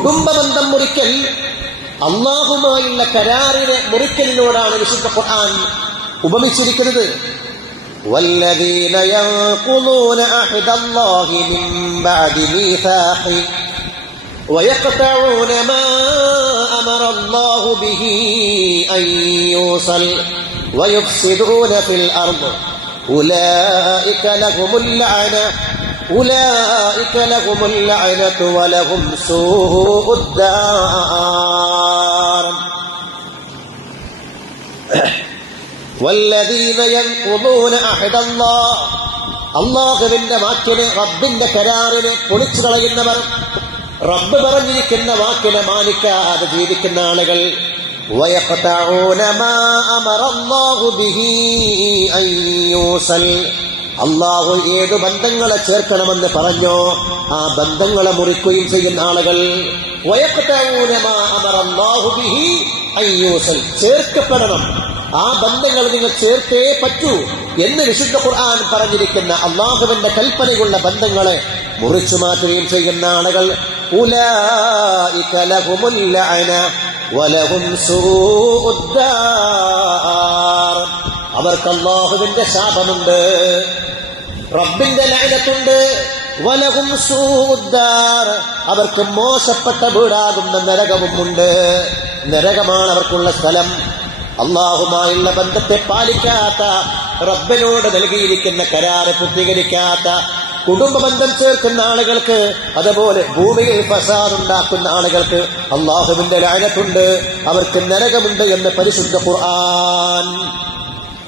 കുടുംബബന്ധം മുറിക്കൽ അല്ലാഹുമായുള്ള കരാറിനെ മുറിക്കലിനോടാണ് വിശുദ്ധ ഖുർആൻ ഉപമിച്ചിരിക്കുന്നത്. വല്ലദീന യൻഖുദൂന അഹ്ദല്ലാഹി മിൻ ബഅദി മീസാഖി വയഖ്തഊന മാ അമറ അല്ലാഹു ബിഹി അൻ യൂസൽ വയുഫ്സിദൂന ഫിൽ അർദ് ഉലൈക ലഹുമുൽ ലഅനതു വലഹും സൂഉദ്ദാർ. വല്ലദീന യൻഖുദൂന അഹ്ദല്ലാഹ്, അല്ലാഹുവിന്റെ വാക്കിനെ, റബ്ബിന്റെ കരാറിനെ പൊളിച്ചു കളയുന്നവർ, റബ്ബ് പറഞ്ഞിരിക്കുന്ന വാക്കിനെ മാനിക്കാതെ ജീവിക്കുന്ന ആളുകൾ. വയഖ്തഊന മാ അമറ അല്ലാഹു ബിഹി അൻ യൂസൽ, അല്ലാഹു ഏതു ബന്ധങ്ങളെ ചേർക്കണമെന്ന് പറഞ്ഞോ ആ ബന്ധങ്ങളെ മുറിക്കുകയും ചെയ്യുന്ന ആളുകൾ. വയഖ്തഊന മാ അമറ അല്ലാഹു ബിഹി അൻ യൂസൽ, ചേർക്കപ്പെടണം, ആ ബന്ധങ്ങൾ നിങ്ങൾ ചേർത്തേ പറ്റൂ എന്ന് വിശുദ്ധ ഖുർആൻ പറഞ്ഞിരിക്കുന്ന അല്ലാഹുവിന്റെ കൽപ്പനയുള്ള ബന്ധങ്ങളെ മുറിച്ചു മാറ്റുകയും ചെയ്യുന്ന ആളുകൾ. ഉലൈക ലഹുമുൽ ലഅന വലഹും സൂഉദ്ദാർ, അവർക്ക് അല്ലാഹുവിന്റെ ശാപമുണ്ട്, റബ്ബിന്റെ ലഅനത്തുണ്ട്. വലഹും സൂഉദ്ദാർ, അവർക്ക് മോശപ്പെട്ട വീടാകുന്ന നരകവുമുണ്ട്. നരകമാണ് അവർക്കുള്ള സ്ഥലം. അല്ലാഹുമായുള്ള ബന്ധത്തെ പാലിക്കാത്ത, റബ്ബിനോട് നൽകിയിരിക്കുന്ന കരാറ് പൂർത്തീകരിക്കാത്ത, കുടുംബബന്ധം ചേർക്കുന്ന ആളുകൾക്ക്, അതുപോലെ ഭൂമിയിൽ ഫസാദ് ഉണ്ടാക്കുന്ന ആളുകൾക്ക് അല്ലാഹുവിന്റെ ലഅനത്തുണ്ട്, അവർക്ക് നരകമുണ്ട് എന്ന് പരിശുദ്ധ ഖുർആൻ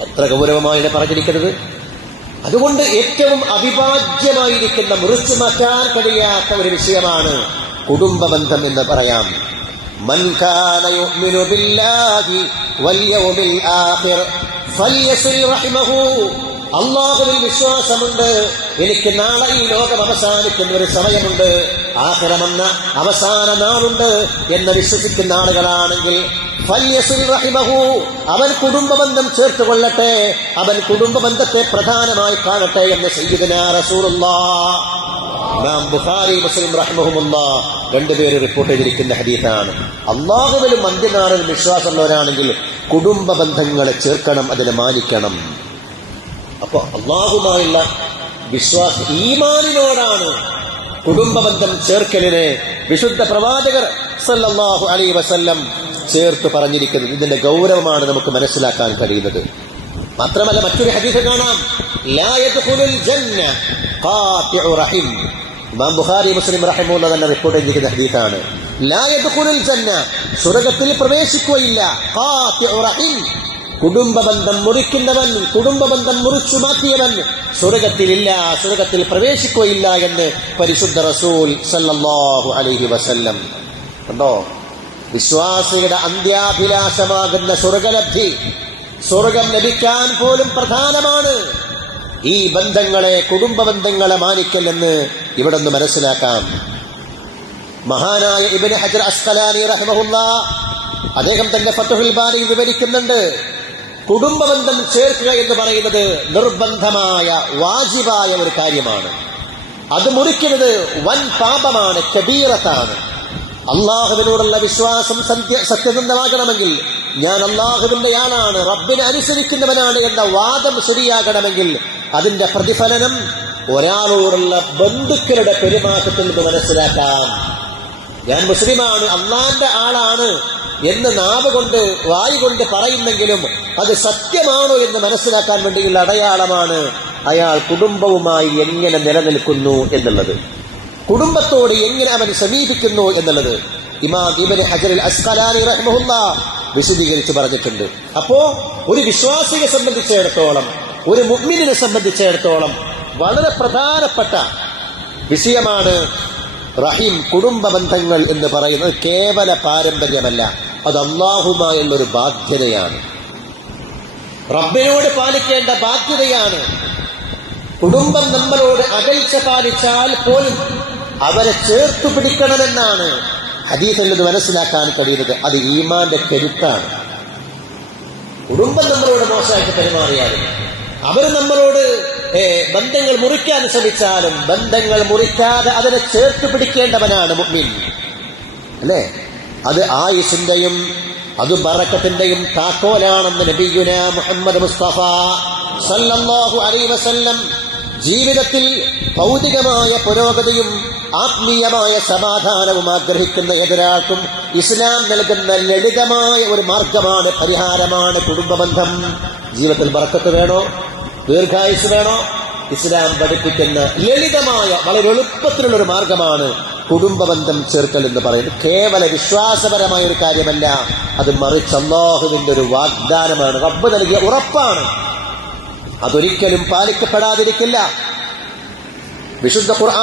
എത്ര ഗൗരവമായാണ് പറഞ്ഞിരിക്കുന്നത്. അതുകൊണ്ട് ഏറ്റവും അവിഭാജ്യമായിരിക്കുന്ന, മുറിച്ചു മാറ്റാൻ കഴിയാത്ത ഒരു വിഷയമാണ് കുടുംബബന്ധം എന്ന് പറയാം. മൻ കാന യുഅ്മിനു ബില്ലാഹി വൽ യൗമിൽ ആഖിർ ഫൽയസിൽ റഹിമഹു, അല്ലാഹുവിൽ വിശ്വാസമുണ്ട്, എനിക്ക് നാളെ ഈ ലോകം അവസാനിക്കുന്ന ഒരു സമയമുണ്ട്, ആഖിറമെന്ന അവസാന നാളുണ്ട് എന്ന് വിശ്വസിക്കുന്ന ആളുകളാണെങ്കിൽ ഫൽയസിൽ റഹിമഹു, അവൻ കുടുംബബന്ധം ചേർത്തുകൊള്ളട്ടെ, അവൻ കുടുംബബന്ധത്തെ പ്രധാനമായി കാണട്ടെ എന്ന് സയ്യിദുനാ റസൂലുള്ളാഹ് ഇമാം ബുഖാരി മുസ്ലിം റഹ്മഹുമുല്ലാഹ് രണ്ടുപേര് റിപ്പോർട്ട് ചെയ്തിരിക്കുന്ന ഹദീസാണ്. അല്ലാഹുവിലും അന്ത്യനാളിലും വിശ്വാസമുള്ളവരാണെങ്കിൽ കുടുംബ ബന്ധങ്ങളെ ചേർക്കണം, അതിനെ മാനിക്കണം. അപ്പൊ അല്ലാഹുമായുള്ള വിശ്വാസം, ഈമാനിനോടാണ് കുടുംബബന്ധം ചേർക്കലിനെ വിശുദ്ധ പ്രവാചകർ സല്ലല്ലാഹു അലൈഹി വസല്ലം ചേർത്ത് പറഞ്ഞിരിക്കുന്നത്. ഇതിന്റെ ഗൗരവമാണ് നമുക്ക് മനസ്സിലാക്കാൻ കഴിയുന്നത്. മാത്രമല്ല മറ്റൊരു ഹദീസ് കാണാം, ലാ യദ്ഖുലുൽ ജന്ന ഖാതിഉ റഹിം. ഇമാം ബുഖാരി മുസ്ലിം റഹിമഹുല്ലാഹ് തന്നെ റിപ്പോർട്ട് ചെയ്തിരിക്കുന്ന ഹദീസാണ്. ലാ യദ്ഖുലുൽ ജന്ന, സ്വർഗ്ഗത്തിൽ പ്രവേശിക്കുകയില്ല, ഖാതിഉ റഹിം, കുടുംബബന്ധം മുറിക്കുന്നവൻ, കുടുംബബന്ധം മുറിച്ചു മാറ്റിയവൻ സ്വർഗ്ഗത്തിലില്ല, സ്വർഗ്ഗത്തിൽ പ്രവേശിക്കുകയില്ല എന്ന് പരിശുദ്ധ റസൂൽ സല്ലല്ലാഹു അലൈഹി വസല്ലം. കണ്ടോ, വിശ്വാസിയുടെ അന്ത്യാഭിലാഷമാകുന്ന സ്വർഗ്ഗലബ്ധി, സ്വർഗം ലഭിക്കാൻ പോലും പ്രധാനമാണ് ഈ ബന്ധങ്ങളെ, കുടുംബ ബന്ധങ്ങളെ മാനിക്കൽ എന്ന് ഇവിടെ നിന്ന് മനസ്സിലാക്കാം. മഹാനായ ഇബ്നു ഹജർ അസ്ഖലാനി റഹിമഹുല്ലാഹ് അദ്ദേഹം തന്റെ ഫത്ഹുൽ ബാരി വിവരിക്കുന്നുണ്ട്, കുടുംബബന്ധം ചേർക്കുക എന്ന് പറയുന്നത് നിർബന്ധമായ, വാജിബായ ഒരു കാര്യമാണ്. അത് മുറിക്കുന്നത് വൻ പാപമാണ്, കബീറത്താണ്. അള്ളാഹുവിനോടുള്ള വിശ്വാസം സത്യസന്ധമാകണമെങ്കിൽ, ഞാൻ അള്ളാഹുവിന്റെ ആളാണ്, റബ്ബിനെ അനുസരിക്കുന്നവനാണ് എന്ന വാദം ശരിയാകണമെങ്കിൽ അതിന്റെ പ്രതിഫലനം ഒരാളോടുള്ള ബന്ധുക്കളുടെ പെരുമാറ്റത്തിൽ നിന്ന് മനസ്സിലാക്കാം. ഞാൻ മുസ്ലിമാണ്, അള്ളാന്റെ ആളാണ് എന്ന് നാവ് കൊണ്ട്, വായു കൊണ്ട് പറയുന്നെങ്കിലും അത് സത്യമാണോ എന്ന് മനസ്സിലാക്കാൻ വേണ്ടിയുള്ള അടയാളമാണ് അയാൾ കുടുംബവുമായി എങ്ങനെ നിലനിൽക്കുന്നു എന്നുള്ളത്, കുടുംബത്തോട് എങ്ങനെ അവൻ സമീപിക്കുന്നു എന്നുള്ളത് ഇമാം ഇബ്നു ഹജർ അസ്ഖലാനി റഹിമഹുല്ലാഹ് വിശദീകരിച്ച് പറഞ്ഞിട്ടുണ്ട്. അപ്പോ ഒരു വിശ്വാസിയെ സംബന്ധിച്ചിടത്തോളം, ഒരു മുഅ്മിനിനെ സംബന്ധിച്ചിടത്തോളം വളരെ പ്രധാനപ്പെട്ട വിഷയമാണ് റഹീം, കുടുംബ ബന്ധങ്ങൾ എന്ന് പറയുന്നത് കേവല പാരമ്പര്യമല്ല, അത് അല്ലാഹുമായുള്ളൊരു ബാധ്യതയാണ്, റബ്ബിനോട് പാലിക്കേണ്ട ബാധ്യതയാണ്. കുടുംബം നമ്മളോട് അകൽച്ച പാലിച്ചാൽ പോലും അവരെ ചേർത്തു പിടിക്കണമെന്നാണ് ഹദീസിൽ നിന്ന് മനസ്സിലാക്കാൻ കഴിയുന്നത്. അത് ഈമാന്റെ കരുത്താണ്. കുടുംബം നമ്മളോട് മോശമായിട്ട് പെരുമാറിയാലും, അവർ നമ്മളോട് ബന്ധങ്ങൾ മുറിക്കാൻ ശ്രമിച്ചാലും ബന്ധങ്ങൾ മുറിക്കാതെ അതിനെ ചേർത്ത് പിടിക്കേണ്ടവനാണ് മുഅ്മിൻ. അല്ലേ? അത് ആയുസ്സിന്റെയും അത് ബറക്കത്തിന്റെയും താക്കോലാണെന്ന് നബിയുന മുഹമ്മദ് മുസ്തഫ സല്ലല്ലാഹു അലൈഹി വസല്ലം. ജീവിതത്തിൽ ഭൗതികമായ പുരോഗതിയും ആത്മീയമായ സമാധാനവും ആഗ്രഹിക്കുന്ന ഏതൊരാൾക്കും ഇസ്ലാം നൽകുന്ന ലളിതമായ ഒരു മാർഗമാണ്, പരിഹാരമാണ് കുടുംബബന്ധം. ജീവിതത്തിൽ ബറക്കത്ത് വേണോ, ദീർഘായുസ് വേണോ? ഇസ്ലാം പഠിപ്പിക്കുന്ന ലളിതമായ വളരെ എളുപ്പത്തിലുള്ള ഒരു മാർഗമാണ് കുടുംബബന്ധം ചേർക്കൽ എന്ന് പറയുന്നത്. കേവല വിശ്വാസപരമായ ഒരു കാര്യമല്ല, അത് മറിച്ച് അല്ലാഹുവിന്റെ ഒരു വാഗ്ദാനമാണ്, റബ്ബ് നൽകിയ ഉറപ്പാണ്. അതൊരിക്കലും പാലിക്കപ്പെടാതിരിക്കില്ല. വിശുദ്ധ ഖുർആൻ